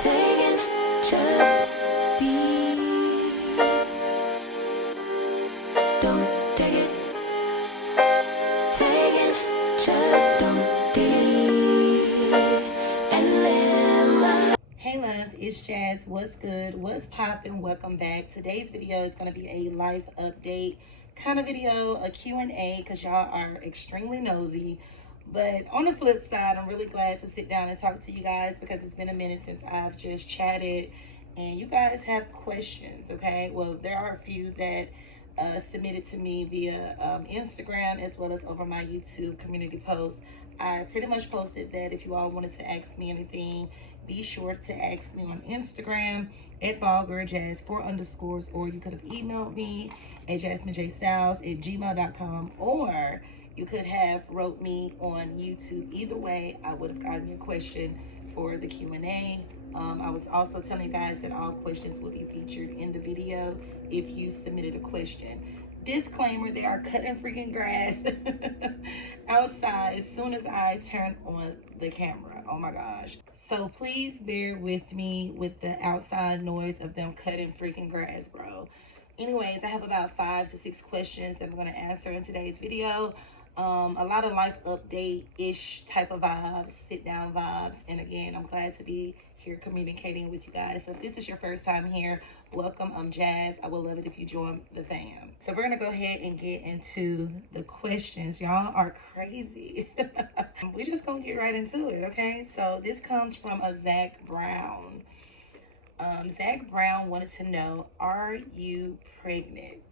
taking, just be. Don't take it. Taking, just don't be. And live my life. Hey loves, it's Jazz. What's good? What's poppin'? Welcome back. Today's video is going to be a life update kind of video, a Q&A, because y'all are extremely nosy. But on the flip side, I'm really glad to sit down and talk to you guys because it's been a minute since I've just chatted and you guys have questions, okay? Well, there are a few that submitted to me via Instagram as well as over my YouTube community post. I pretty much posted that if you all wanted to ask me anything, be sure to ask me on Instagram at vulgarjazz4_, or you could have emailed me at jasminejstyles@gmail.com, or you could have wrote me on YouTube. Either way, I would have gotten your question for the Q&A. I was also telling you guys that all questions will be featured in the video if you submitted a question. Disclaimer, they are cutting freaking grass outside as soon as I turn on the camera. Oh my gosh. So please bear with me with the outside noise of them cutting freaking grass, bro. Anyways, I have about 5 to 6 questions that I'm going to answer in today's video. A lot of life update-ish type of vibes, sit down vibes. And again, I'm glad to be here communicating with you guys. So if this is your first time here, welcome. I'm Jazz. I would love it if you join the fam. So we're going to go ahead and get into the questions. Y'all are crazy. We're just going to get right into it, okay? So this comes from a Zach Brown. Zach Brown wanted to know, are you pregnant?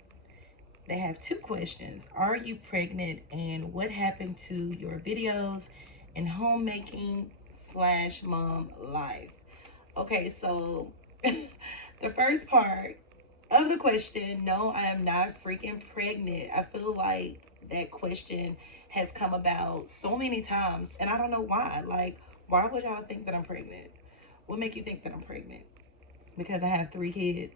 They have 2 questions. Are you pregnant, and what happened to your videos and homemaking / mom life? Okay, so the first part of the question, no, I am not freaking pregnant. I feel like that question has come about so many times, and I don't know why. Like, why would y'all think that I'm pregnant? What make you think that I'm pregnant? Because I have 3 kids.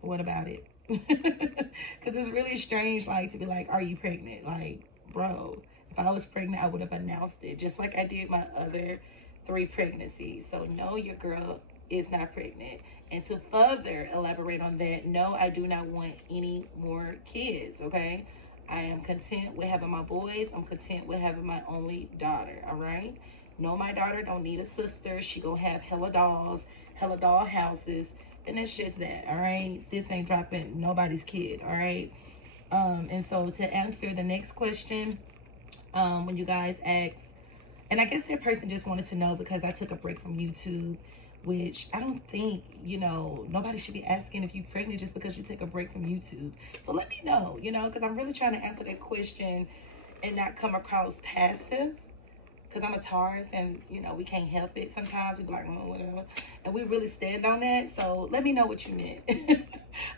What about it? Because it's really strange, like, to be like, are you pregnant? Like, bro, if I was pregnant, I would have announced it, just like I did my other 3 pregnancies. So no, your girl is not pregnant. And to further elaborate on that, no, I do not want any more kids, okay? I am content with having my boys. I'm content with having my only daughter, all right? No, my daughter don't need a sister. She gonna have hella dolls, hella doll houses. And it's just that, all right? Sis ain't dropping nobody's kid, all right? And so to answer the next question, when you guys ask, and I guess that person just wanted to know because I took a break from YouTube, which I don't think, nobody should be asking if you're pregnant just because you take a break from YouTube. So let me know, because I'm really trying to answer that question and not come across passive. Because I'm a Taurus and, we can't help it. Sometimes we be like, whatever. And we really stand on that. So let me know what you meant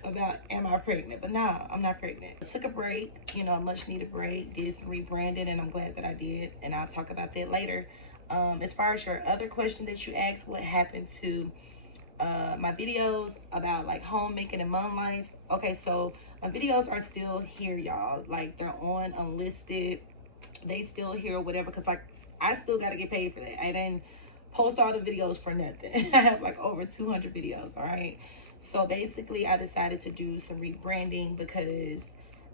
about, am I pregnant? But nah, I'm not pregnant. I took a break, a much needed break, did some rebranding, and I'm glad that I did. And I'll talk about that later. As far as your other question that you asked, what happened to my videos about like homemaking and mom life? Okay, so my videos are still here, y'all. Like, they're on unlisted. They still here or whatever, because like I still got to get paid for that. I didn't post all the videos for nothing. I have like over 200 videos, all right? So basically, I decided to do some rebranding because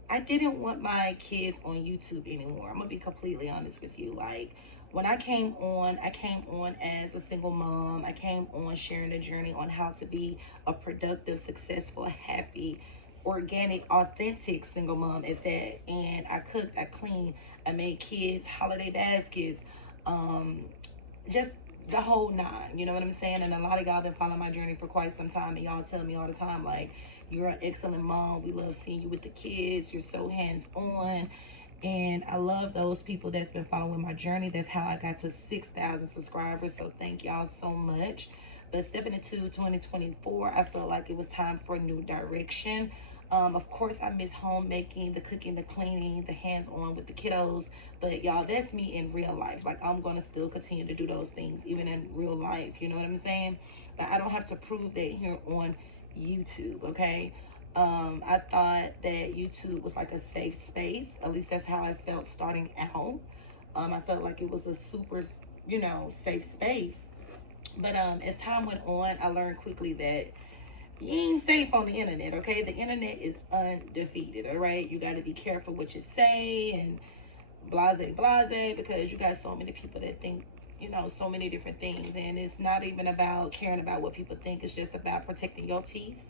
I didn't want my kids on YouTube anymore. I'm going to be completely honest with you. Like, when I came on as a single mom. I came on sharing a journey on how to be a productive, successful, happy, organic, authentic single mom at that. And I cooked, I cleaned, I made kids holiday baskets, just the whole 9, you know what I'm saying? And a lot of y'all been following my journey for quite some time, and y'all tell me all the time, like, you're an excellent mom, we love seeing you with the kids, you're so hands-on. And I love those people that's been following my journey. That's how I got to 6,000 subscribers, so thank y'all so much. But stepping into 2024, I felt like it was time for a new direction. Of course, I miss homemaking, the cooking, the cleaning, the hands-on with the kiddos. But y'all, that's me in real life. Like, I'm going to still continue to do those things, even in real life. You know what I'm saying? But I don't have to prove that here on YouTube, okay? I thought that YouTube was like a safe space. At least that's how I felt starting out. I felt like it was a super, safe space. But as time went on, I learned quickly that you ain't safe on the internet, okay? The internet is undefeated, all right? You got to be careful what you say and blase, because you got so many people that think, so many different things. And it's not even about caring about what people think. It's just about protecting your peace.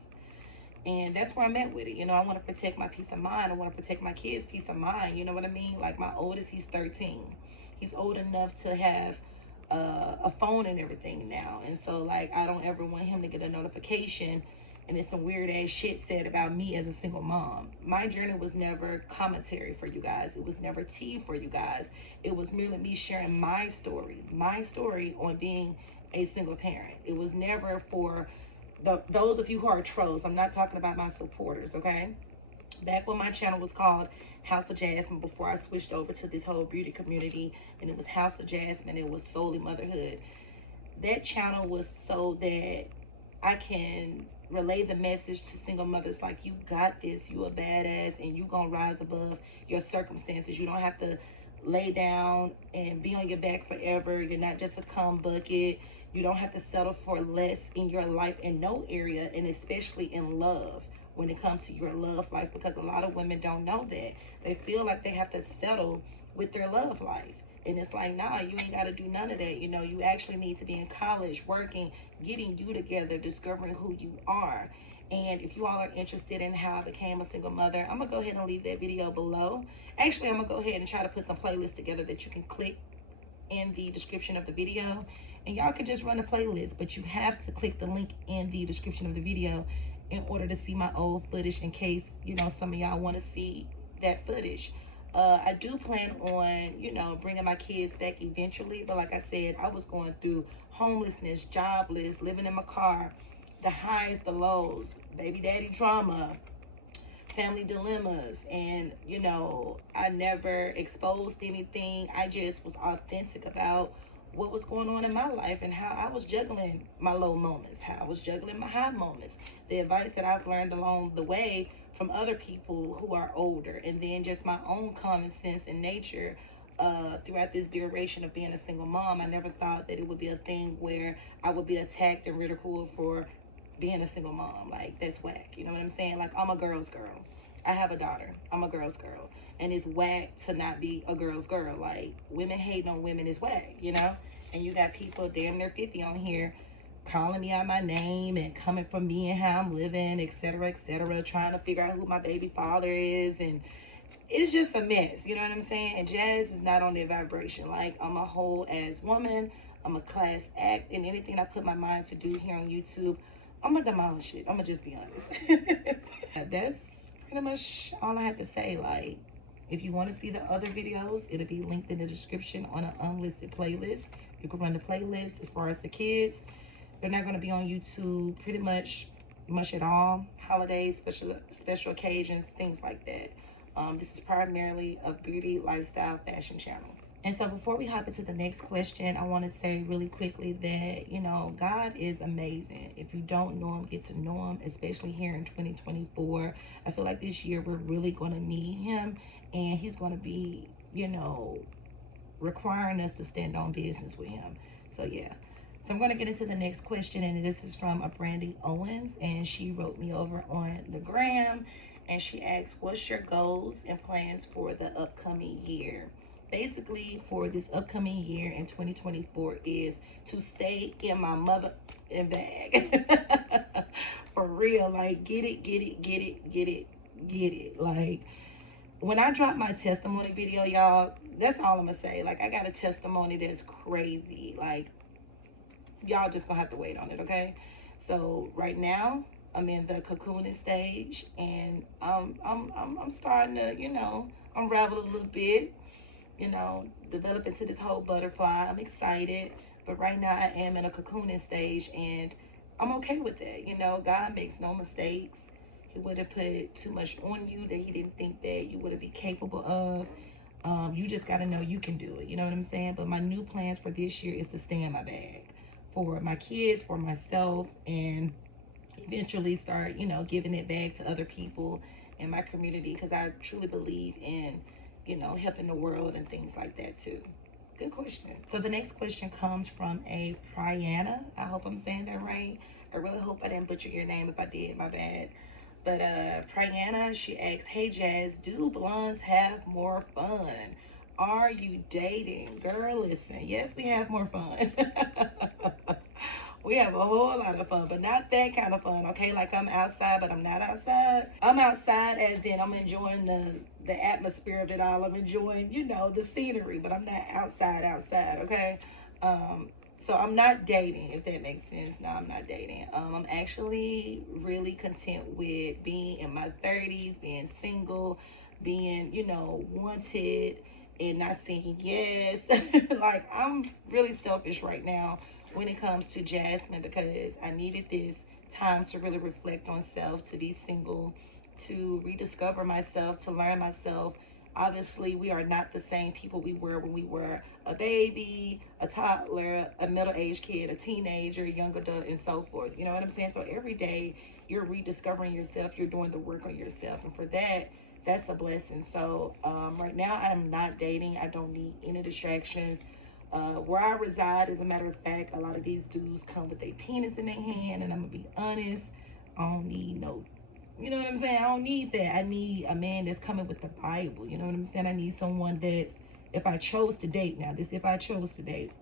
And that's where I'm at with it. I want to protect my peace of mind. I want to protect my kids' peace of mind. You know what I mean? Like my oldest, he's 13. He's old enough to have a phone and everything now. And so, like, I don't ever want him to get a notification and it's some weird ass shit said about me as a single mom. My journey was never commentary for you guys. It was never tea for you guys. It was merely me sharing my story on being a single parent. It was never for those of you who are trolls. I'm not talking about my supporters, okay? Back when my channel was called House of Jasmine, before I switched over to this whole beauty community, and it was House of Jasmine, it was solely motherhood. That channel was so that I can relay the message to single mothers like, you got this, you a badass, and you gonna rise above your circumstances. You don't have to lay down and be on your back forever. You're not just a cum bucket. You don't have to settle for less in your life in no area, and especially in love, when it comes to your love life, because a lot of women don't know that. They feel like they have to settle with their love life. And it's like, nah, you ain't got to do none of that. You actually need to be in college, working, getting you together, discovering who you are. And if you all are interested in how I became a single mother, I'm going to go ahead and leave that video below. Actually, I'm going to go ahead and try to put some playlists together that you can click in the description of the video. And y'all can just run the playlist, but you have to click the link in the description of the video in order to see my old footage, in case, some of y'all want to see that footage. I do plan on, bringing my kids back eventually. But like I said, I was going through homelessness, jobless, living in my car, the highs, the lows, baby daddy drama, family dilemmas. And, I never exposed anything. I just was authentic about what was going on in my life and how I was juggling my low moments, how I was juggling my high moments, the advice that I've learned along the way from other people who are older, and then just my own common sense and nature throughout this duration of being a single mom. I never thought that it would be a thing where I would be attacked and ridiculed for being a single mom. Like, that's whack. You know what I'm saying? Like, I'm a girl's girl. I have a daughter. I'm a girl's girl. And it's whack to not be a girl's girl. Like, women hating on women is whack, And you got people damn near 50 on here calling me out my name and coming for me and how I'm living, etc., trying to figure out who my baby father is. And it's just a mess, you know what I'm saying? And Jazz is not on that vibration. Like, I'm a whole ass woman. I'm a class act. And anything I put my mind to do here on YouTube, I'm gonna demolish it. I'm gonna just be honest. That's pretty much all I have to say. Like, if you want to see the other videos, it'll be linked in the description on an unlisted playlist. You can run the playlist. As far as the kids, they're not going to be on YouTube pretty much at all. Holidays, special occasions, things like that. This is primarily a beauty, lifestyle, fashion channel. And so before we hop into the next question, I want to say really quickly that, God is amazing. If you don't know him, get to know him, especially here in 2024. I feel like this year we're really going to need him, and he's going to be, requiring us to stand on business with him. So yeah. So I'm going to get into the next question, and this is from a Brandy Owens, and she wrote me over on the gram, and she asked, what's your goals and plans for the upcoming year? Basically, for this upcoming year in 2024 is to stay in my mother and bag. For real, like, get it. Like, when I drop my testimony video, y'all, that's all I'm gonna say. Like, I got a testimony that's crazy. Like, y'all just gonna have to wait on it, okay? So right now, I'm in the cocooning stage, and I'm starting to, unravel a little bit, develop into this whole butterfly. I'm excited, but right now I am in a cocooning stage, and I'm okay with that. God makes no mistakes. He wouldn't put too much on you that he didn't think that you wouldn't be capable of. You just got to know you can do it. You know what I'm saying? But my new plans for this year is to stay in my bag for my kids, for myself, and eventually start, giving it back to other people in my community, because I truly believe in, helping the world and things like that too. Good question. So the next question comes from a Priana. I hope I'm saying that right. I really hope I didn't butcher your name. If I did, my bad. But Priana, she asks, "Hey Jazz, do blondes have more fun? Are you dating?" Girl, listen. Yes, we have more fun. We have a whole lot of fun, but not that kind of fun, okay? Like I'm outside, but I'm not outside. I'm outside as in I'm enjoying the atmosphere of it all. I'm enjoying, the scenery, but I'm not outside, okay? So I'm not dating, if that makes sense. No, I'm not dating. I'm actually really content with being in my 30s, being single, being, wanted and not saying yes. Like I'm really selfish right now when it comes to Jasmine because I needed this time to really reflect on self, to be single, to rediscover myself, to learn myself. Obviously, we are not the same people we were when we were a baby, a toddler, a middle-aged kid, a teenager, young adult, and so forth. You know what I'm saying? So every day you're rediscovering yourself, you're doing the work on yourself. And for that, that's a blessing. So right now, I'm not dating. I don't need any distractions. Where I reside, as a matter of fact, a lot of these dudes come with a penis in their hand, and I'm gonna be honest, I don't need no, you know what I'm saying? I don't need that. I need a man that's coming with the Bible. You know what I'm saying? I need someone that's, if I chose to date, now this, if I chose to date,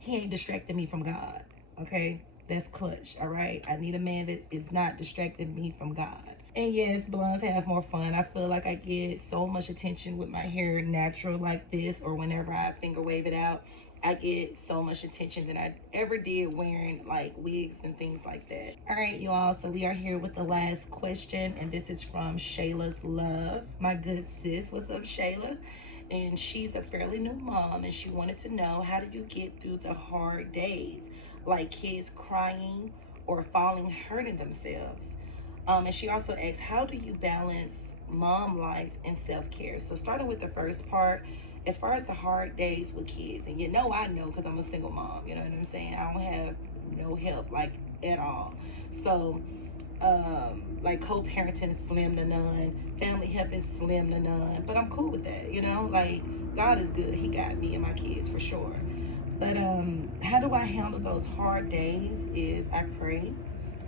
he ain't distracting me from God. Okay, that's clutch. All right, I need a man that is not distracting me from God. And yes, blondes have more fun. I feel like I get so much attention with my hair natural like this, or whenever I finger wave it out. I get so much attention than I ever did wearing like wigs and things like that. All right, you all. So we are here with the last question, and this is from Shayla's Love. My good sis, what's up, Shayla? And she's a fairly new mom, and she wanted to know, how do you get through the hard days, like kids crying or falling, hurting themselves? And she also asks, how do you balance mom life and self-care? So starting with the first part, as far as the hard days with kids, and I know because I'm a single mom, you know what I'm saying? I don't have no help, like, at all. So like co-parenting slim to none, family help is slim to none, but I'm cool with that, like God is good. He got me and my kids for sure. But how do I handle those hard days is I pray,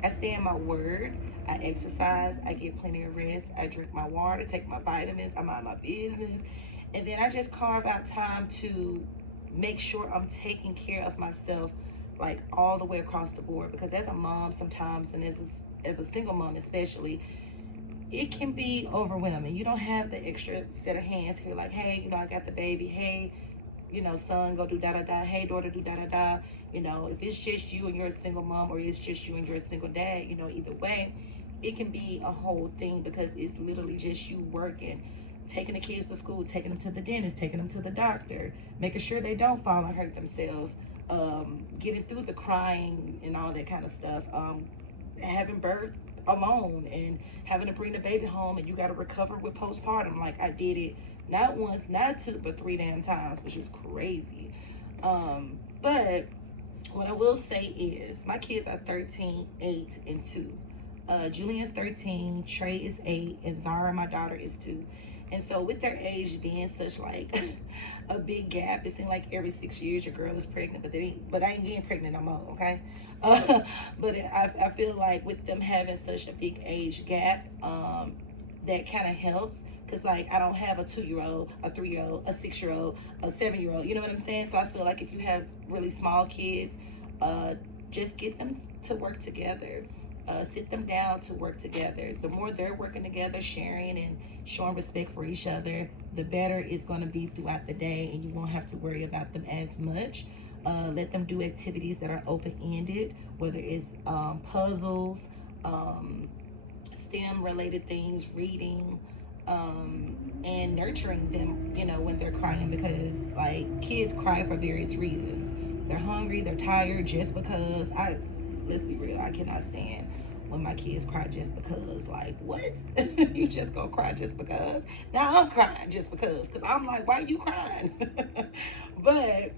I stay in my word, I exercise, I get plenty of rest, I drink my water, take my vitamins, I mind my business, and then I just carve out time to make sure I'm taking care of myself, like all the way across the board. Because as a mom sometimes, and as a single mom especially, it can be overwhelming. You don't have the extra set of hands here, like, hey, I got the baby, hey, son, go do da da da. Hey, daughter, do da da da. If it's just you and you're a single mom, or it's just you and you're a single dad, either way, it can be a whole thing because it's literally just you working, taking the kids to school, taking them to the dentist, taking them to the doctor, making sure they don't fall and hurt themselves, getting through the crying and all that kind of stuff, having birth alone and having to bring the baby home, and you got to recover with postpartum. Like I did it not once, not two, but three damn times, which is crazy. But what I will say is my kids are 13, 8, and 2. Julian's 13, Trey is 8, and Zara, my daughter, is 2. And so with their age being such like a big gap, it seems like every 6 years your girl is pregnant, but I ain't getting pregnant no more, okay? But I feel like with them having such a big age gap, that kind of helps. Cause like I don't have a 2-year-old, a 3-year-old, a 6-year-old, a 7-year-old. You know what I'm saying? So I feel like if you have really small kids, just get them to work together. Sit them down to work together. The more they're working together, sharing and showing respect for each other, the better it's going to be throughout the day, and you won't have to worry about them as much. Let them do activities that are open-ended, whether it's puzzles, STEM related things, reading, and nurturing them, when they're crying, because like kids cry for various reasons. They're hungry, they're tired, just because. Let's be real, I cannot stand when my kids cry just because. Like, what? You just gonna cry just because? Now I'm crying just because I'm like, why are you crying? But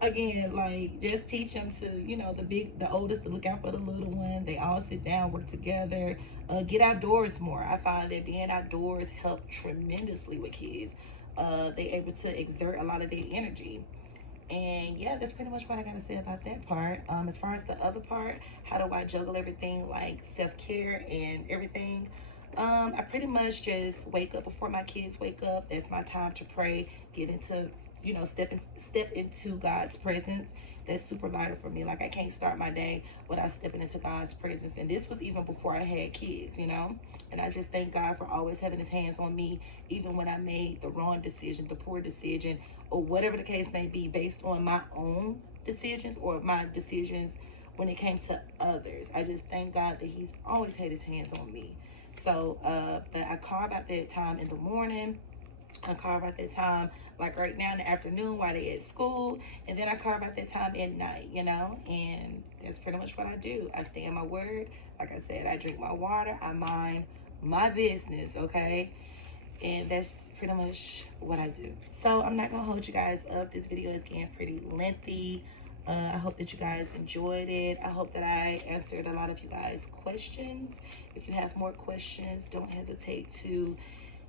again, like, just teach them to, the oldest to look out for the little one. They all sit down, work together, get outdoors more. I find that being outdoors help tremendously with kids. they able to exert a lot of their energy. And yeah, that's pretty much what I gotta say about that part. As far as the other part, how do I juggle everything like self-care and everything? I pretty much just wake up before my kids wake up. That's my time to pray, get into, step into God's presence. That's super vital for me. Like, I can't start my day without stepping into God's presence. And this was even before I had kids, you know? And I just thank God for always having his hands on me, even when I made the wrong decision, the poor decision, or whatever the case may be, based on my own decisions or my decisions when it came to others. I just thank God that he's always had his hands on me. So but I carve out that time in the morning. I carve out that time like right now in the afternoon while they at school, and then I carve out that time at night, and that's pretty much what I do. I stay in my word. Like I said, I drink my water, I mind my business, okay? And that's pretty much what I do. So I'm not gonna hold you guys up. This video is getting pretty lengthy. I hope that you guys enjoyed it. I hope that I answered a lot of you guys' questions. If you have more questions, don't hesitate to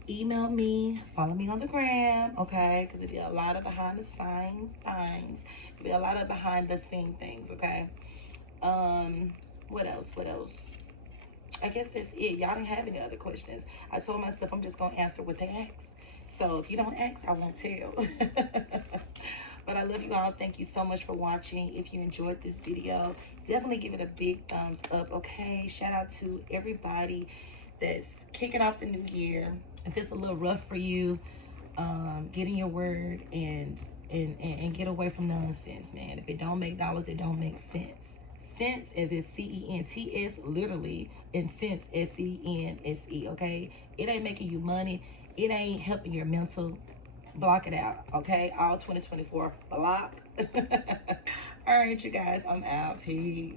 email me, follow me on the gram, okay? Because it'll be a lot of behind the scenes things. It'll be a lot of behind the scene things, okay? What else? What else? I guess that's it. Y'all didn't have any other questions. I told myself I'm just gonna answer what they ask. So if you don't ask, I won't tell. But I love you all. Thank you so much for watching. If you enjoyed this video, definitely give it a big thumbs up, okay? Shout out to everybody that's kicking off the new year. If it's a little rough for you, get in your word and get away from nonsense, man. If it don't make dollars, it don't make sense. Sense, as in CENTS, literally, and sense, SENSE, okay? It ain't making you money. It ain't helping your mental. Block it out, okay? All 2024, block. All right, you guys, I'm out. Peace.